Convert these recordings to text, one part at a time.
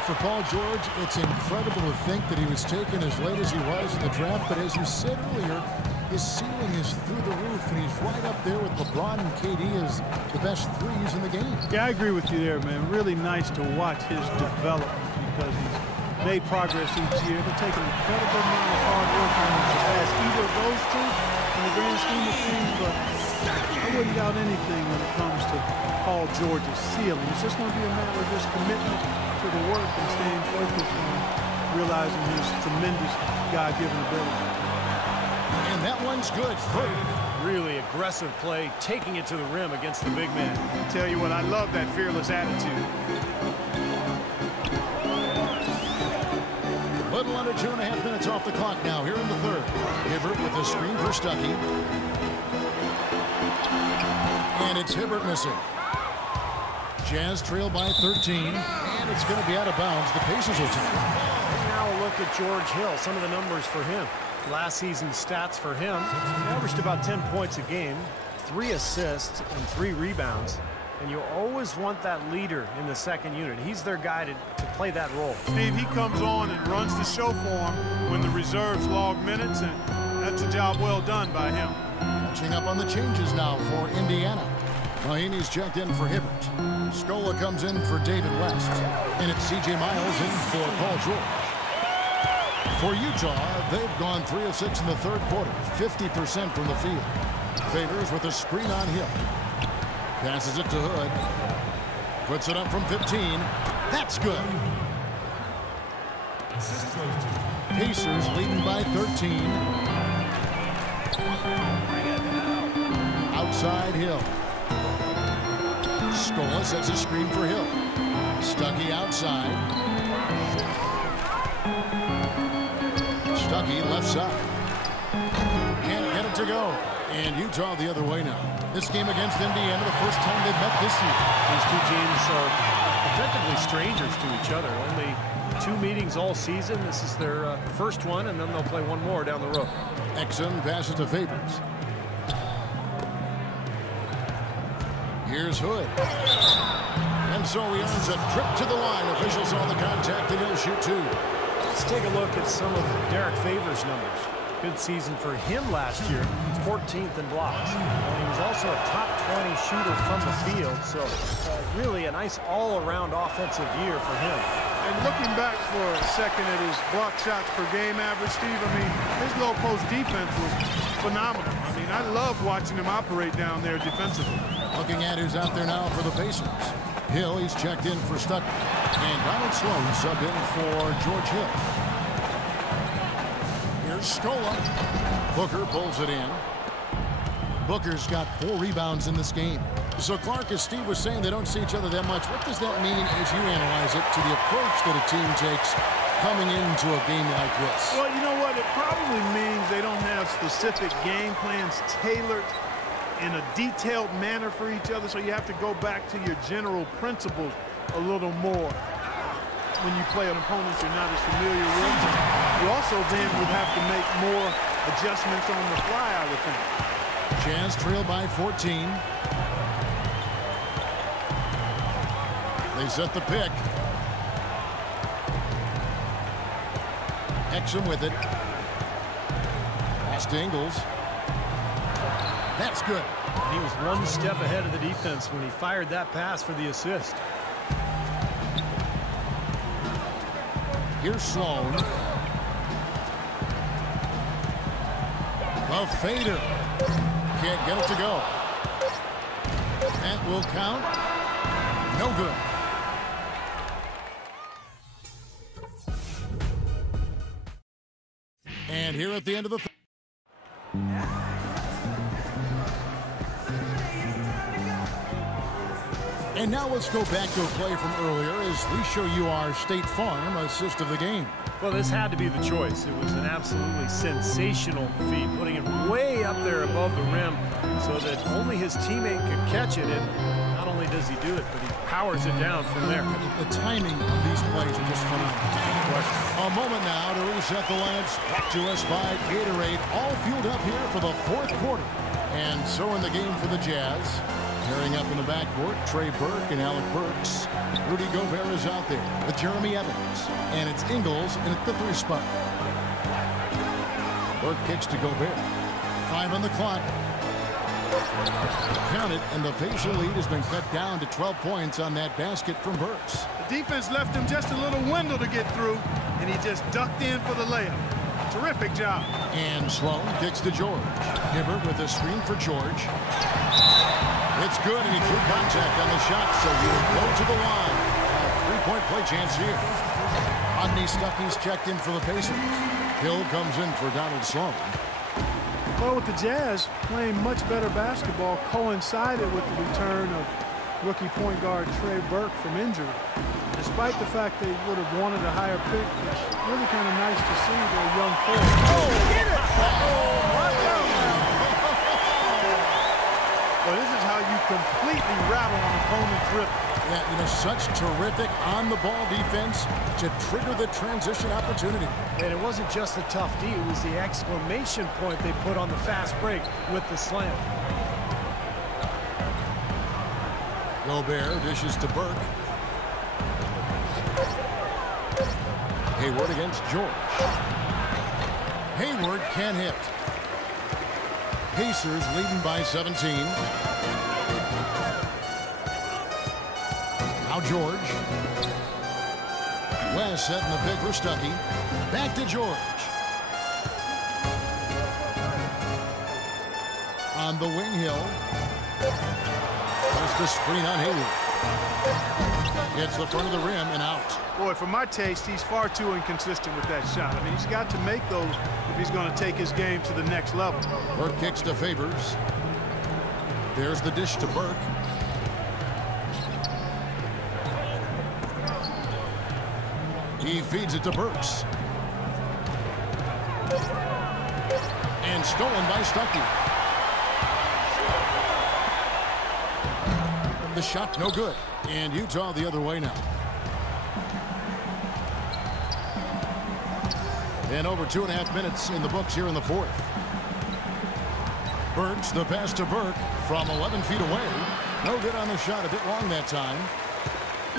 For Paul George, it's incredible to think that he was taken as late as he was in the draft, but as you said earlier, his ceiling is through the roof, and he's right up there with LeBron and KD as the best threes in the game. Yeah, I agree with you there, man. Really nice to watch his development because he's made progress each year. It'll take an incredible amount of hard work on him to pass either of those two in the grand scheme of things, but I wouldn't doubt anything when it comes to Paul George's ceiling. It's just going to be a matter of just commitment to the work and staying focused on realizing his tremendous God-given ability. And that one's good. Really aggressive play, taking it to the rim against the big man. I tell you what, I love that fearless attitude. A little under 2.5 minutes off the clock now here in the third. Hibbert with a screen for Stuckey. And it's Hibbert missing. Jazz trail by 13, and it's going to be out of bounds. The Pacers will take it. Now a look at George Hill, some of the numbers for him. Last season's stats for him, he averaged about 10 points a game, 3 assists, and 3 rebounds. And you always want that leader in the second unit. He's their guy to play that role. Steve, he comes on and runs the show for him when the reserves log minutes, and that's a job well done by him. Catching up on the changes now for Indiana. Mahinmi's checked in for Hibbert. Scola comes in for David West. And it's C.J. Miles in for Paul George. For Utah, they've gone 3 of 6 in the third quarter, 50% from the field. Favors with a screen on Hill. Passes it to Hood. Puts it up from 15. That's good. Pacers leading by 13. Outside Hill. Scola sets a screen for Hill. Stuckey outside. Stuckey left side. Can't get it to go. And Utah the other way now. This game against Indiana, the first time they've met this year. These two teams are effectively strangers to each other. Only 2 meetings all season. This is their first one, and then they'll play one more down the road. Exum passes to Favors. Here's Hood. And so he earns a trip to the line. Officials saw the contact, and he'll shoot 2. Let's take a look at some of Derek Favors' numbers. Good season for him last year. 14th in blocks. And he was also a top 20 shooter from the field. So really a nice all-around offensive year for him. And looking back for a second at his block shots per game average, Steve, I mean, his low post defense was phenomenal. I mean, I love watching him operate down there defensively. Looking at who's out there now for the Pacers. Hill, he's checked in for Stuckey. And Donald Sloan subbed in for George Hill. Here's Scola. Booker pulls it in. Booker's got 4 rebounds in this game. So, Clark, as Steve was saying, they don't see each other that much. What does that mean as you analyze it to the approach that a team takes coming into a game like this? Well, you know what? It probably means they don't have specific game plans tailored in a detailed manner for each other, so you have to go back to your general principles a little more when you play an opponent you're not as familiar with. You also then would have to make more adjustments on the fly, I would think. Jazz trail by 14. They set the pick. Exum with it. Pass to Ingles. That's good. He was one step ahead of the defense when he fired that pass for the assist. Here's Sloan. A fader. Can't get it to go. That will count. No good. And here at the end of the And now let's go back to a play from earlier as we show you our State Farm assist of the game. Well, this had to be the choice. It was an absolutely sensational feat, putting it way up there above the rim so that only his teammate could catch it. And not only does he do it, but he powers it down from there. The timing of these plays are just phenomenal. A moment now to reset the lamps. Back to us by Gatorade, all fueled up here for the fourth quarter. And so in the game for the Jazz. Pairing up in the backcourt, Trey Burke and Alec Burks. Rudy Gobert is out there with Jeremy Evans. And it's Ingles in at the 3 spot. Burke kicks to Gobert. 5 on the clock. Count it, and the Pacer lead has been cut down to 12 points on that basket from Burks. The defense left him just a little window to get through, and he just ducked in for the layup. Terrific job. And Sloan kicks to George. Hibbert with a screen for George. It's good, and he drew contact on the shot, so he'll go to the line. A 3-point play chance here. Rodney Stuckey's checked in for the Pacers. Hill comes in for Donald Sloan. Well, with the Jazz playing much better basketball coincided with the return of rookie point guard Trey Burke from injury. Despite the fact they would have wanted a higher pick, it's really kind of nice to see their young player. Oh, get it! Well, this is how you completely rattle an opponent's dribble. Yeah, you know, such terrific on-the-ball defense to trigger the transition opportunity. And it wasn't just a tough D, it was the exclamation point they put on the fast break with the slam. Gobert dishes to Burke. Hayward against George. Hayward can't hit. Pacers leading by 17. Now George. West setting the pick for Stuckey. Back to George. On the wing, Hill. Just a screen on Hayward. Hits the front of the rim and out. Boy, for my taste, he's far too inconsistent with that shot. I mean, he's got to make those if he's going to take his game to the next level. Burke kicks to Favors. There's the dish to Burke. He feeds it to Burks. And stolen by Stuckey. The shot no good. And Utah the other way now. And over 2.5 minutes in the books here in the 4th. Burks, the pass to Burke from 11 feet away. No good on the shot, a bit long that time.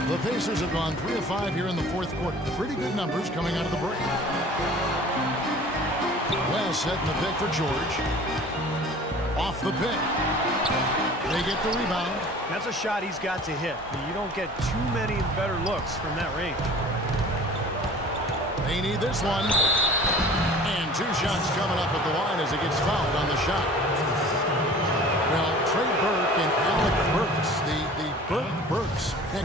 The Pacers have gone 3 of 5 here in the 4th quarter. Pretty good numbers coming out of the break. West setting the pick for George. Off the pick. They get the rebound. That's a shot he's got to hit. You don't get too many better looks from that range. They need this one. And 2 shots coming up at the line as it gets fouled on the shot. Well, Trey Burke and Alec Burks, the Burks. And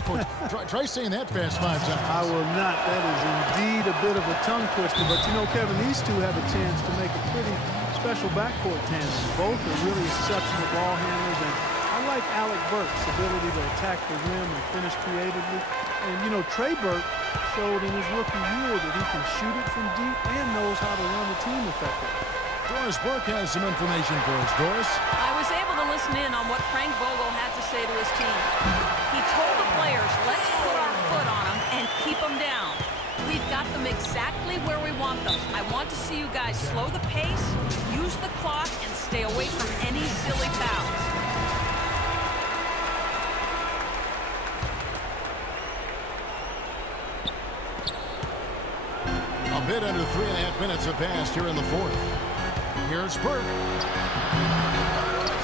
try saying that fast 5 times. I will not. That is indeed a bit of a tongue twister. But you know, Kevin, these two have a chance to make a pretty special backcourt tandem. Both are really exceptional ball handlers. And I like Alec Burks' ability to attack the rim and finish creatively. And, you know, Trey Burke showed in his rookie year that he can shoot it from deep and knows how to run the team effectively. Doris Burke has some information for us. Doris? I was able to listen in on what Frank Vogel had to say to his team. He told the players, let's put our foot on them and keep them down. We've got them exactly where we want them. I want to see you guys slow the pace, use the clock, and stay away from any silly fouls. A bit under 3.5 minutes have passed here in the 4th. Here's Burke.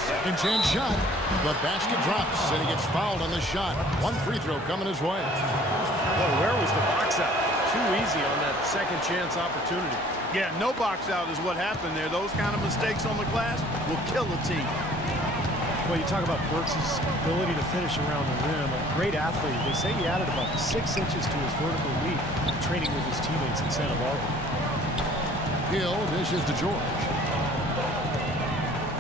Second chance shot. The basket drops, and he gets fouled on the shot. 1 free throw coming his way. Boy, where was the box out? Too easy on that second chance opportunity. Yeah, no box out is what happened there. Those kind of mistakes on the glass will kill a team. Well, you talk about Burks' ability to finish around the rim. A great athlete. They say he added about 6 inches to his vertical leap training with his teammates in Santa Barbara. Hill dishes to George.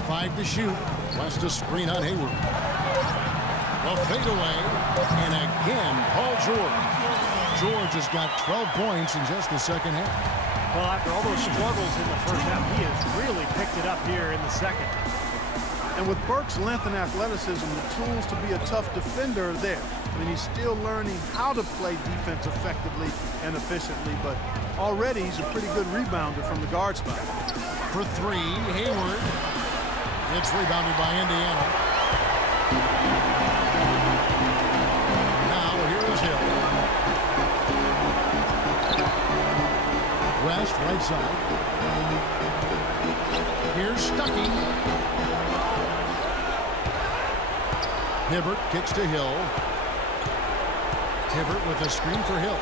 5 to shoot. West a screen on Hayward. A fadeaway. And again, Paul George. George has got 12 points in just the second half. Well, after all those struggles in the first half, he has really picked it up here in the second. And with Burke's length and athleticism, the tools to be a tough defender are there. I mean, he's still learning how to play defense effectively and efficiently, but already he's a pretty good rebounder from the guard spot. For 3, Hayward. It's rebounded by Indiana. West, right side. Here's Stuckey. Hibbert kicks to Hill. Hibbert with a screen for Hill.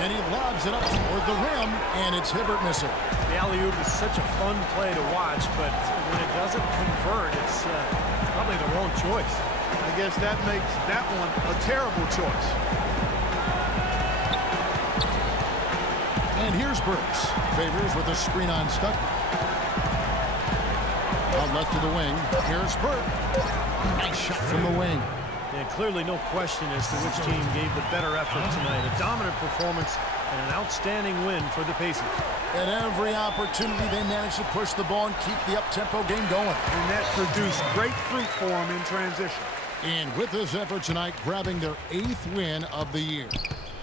And he lobs it up toward the rim, and it's Hibbert missing. The alley-oop is such a fun play to watch, but when it doesn't convert, it's probably the wrong choice. I guess that makes that one a terrible choice. And here's Burks. Favors with a screen on Stuckey. Out left to the wing. Here's Burke. Nice shot from the wing. And clearly no question as to which team gave the better effort tonight. A dominant performance and an outstanding win for the Pacers. At every opportunity, they managed to push the ball and keep the up-tempo game going. And that produced great fruit for them in transition. And with this effort tonight, grabbing their 8th win of the year.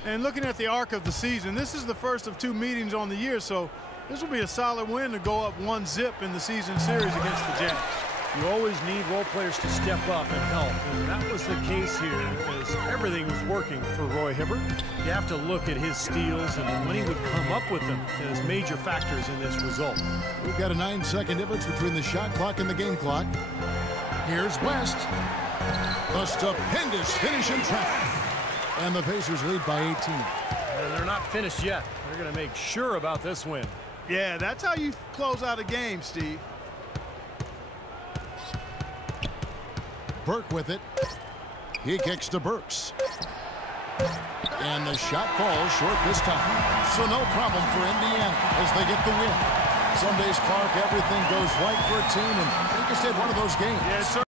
And looking at the arc of the season, this is the first of 2 meetings on the year, so this will be a solid win to go up 1-0 in the season series against the Jazz. You always need role players to step up and help, and that was the case here as everything was working for Roy Hibbert. You have to look at his steals and when he would come up with them as major factors in this result. We've got a 9-second difference between the shot clock and the game clock. Here's West. A stupendous finish in traffic. And the Pacers lead by 18. And they're not finished yet. They're going to make sure about this win. Yeah, that's how you close out a game, Steve. Burke with it. He kicks to Burks. And the shot falls short this time. So no problem for Indiana as they get the win. Some days, Clark, everything goes right for a team, and they just had one of those games. Yes, sir.